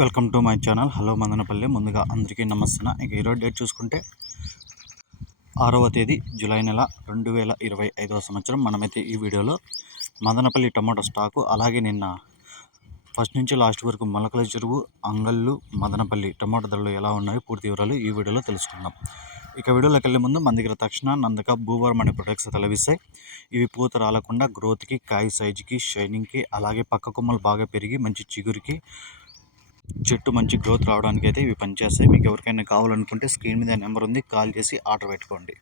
Welcome to my channel. Hello Madanapalle. ముందుగా అందరికీ నమస్తే ఇక ఈరోజు డేట్ చూసుకుంటే ఆరవ తేదీ జూలై నెల రెండు వేల ఇరవై ఐదవ సంవత్సరం. మనమైతే ఈ వీడియోలో మదనపల్లి టమాటో స్టాకు అలాగే నిన్న ఫస్ట్ నుంచి లాస్ట్ వరకు మొలకల చెరువు అంగళ్ళు మదనపల్లి టమాటో ధరలు ఎలా ఉన్నాయో పూర్తి వివరాలు ఈ వీడియోలో తెలుసుకుందాం. ఇక వీడియోలోకి వెళ్ళే ముందు మన దగ్గర తక్షణ నందక భూవరం అనే ప్రొడక్ట్స్ తలవిస్తాయి ఇవి పూత రాలకుండా గ్రోత్కి కాయ సైజుకి షైనింగ్కి అలాగే పక్క కొమ్మలు బాగా పెరిగి మంచి చిగురికి చెట్టు మంచి గ్రోత్ రావడానికి అయితే ఇవి పనిచేస్తాయి. మీకు ఎవరికైనా కావాలనుకుంటే స్క్రీన్ మీద నెంబర్ ఉంది. కాల్ చేసి ఆర్డర్ పెట్టుకోండి.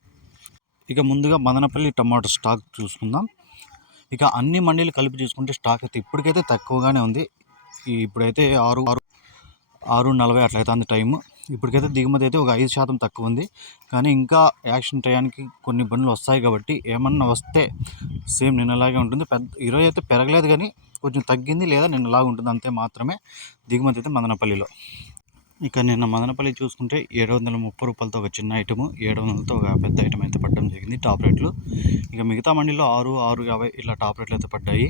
ఇక ముందుగా మదనపల్లి టమాటో స్టాక్ చూసుకుందాం. ఇక అన్ని మండీలు కలిపి చూసుకుంటే స్టాక్ అయితే ఇప్పటికైతే తక్కువగానే ఉంది. ఇప్పుడైతే ఆరు ఆరు ఆరు నలభై అట్లా అంది టైము ఇప్పటికైతే దిగుమతి అయితే ఒక ఐదు శాతం తక్కువ ఉంది. కానీ ఇంకా యాక్షన్ టయానికి కొన్ని బండ్లు వస్తాయి కాబట్టి ఏమన్నా వస్తే సేమ్ నిన్నలాగే ఉంటుంది. పెద్ద ఈరోజు అయితే పెరగలేదు కానీ కొంచెం తగ్గింది లేదా నిన్నలాగా ఉంటుంది అంతే మాత్రమే దిగుమతి అయితే మదనపల్లిలో. ఇక నిన్న మదనపల్లి చూసుకుంటే ఏడు వందల ముప్పై రూపాయలతో ఒక చిన్న ఐటము ఏడు వందలతో ఒక పెద్ద ఐటమ్ అయితే పడడం జరిగింది టాప్ రేట్లు. ఇక మిగతా మండీలో ఆరు ఆరు యాభై ఇట్లా టాప్ రేట్లు అయితే పడ్డాయి.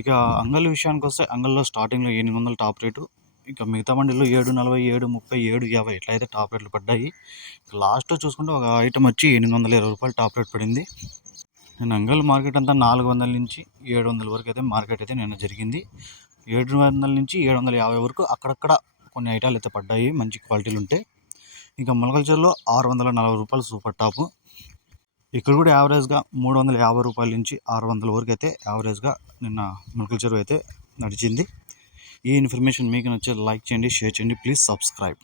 ఇక అంగల్ విషయానికి వస్తే అంగల్లో స్టార్టింగ్లో ఎనిమిది వందల టాప్ రేటు ఇక మిగతా మండీలో ఏడు నలభై ఏడు ముప్పై ఏడు యాభై ఇట్లా అయితే టాప్ రేట్లు పడ్డాయి. లాస్ట్ చూసుకుంటే ఒక ఐటమ్ వచ్చి ఎనిమిది వందల ఇరవై రూపాయలు టాప్ రేట్ పడింది. నేను అంగల్ మార్కెట్ అంతా నాలుగు వందల నుంచి ఏడు వందల వరకు అయితే మార్కెట్ అయితే నిన్న జరిగింది. ఏడు వందల నుంచి ఏడు వందల యాభై వరకు అక్కడక్కడ కొన్ని ఐటాలు అయితే పడ్డాయి మంచి క్వాలిటీలు ఉంటాయి ఇంకా మొలకల్చర్లో ఆరు వందల నలభై రూపాయలు సూపర్ టాప్. ఇక్కడ కూడా యావరేజ్గా మూడు వందల యాభై రూపాయల నుంచి ఆరు వందల వరకు అయితే యావరేజ్గా నిన్న మొలకల్చర్ అయితే నడిచింది. ఈ ఇన్ఫర్మేషన్ మీకు నచ్చే లైక్ చేయండి షేర్ చేయండి ప్లీజ్ సబ్స్క్రైబ్.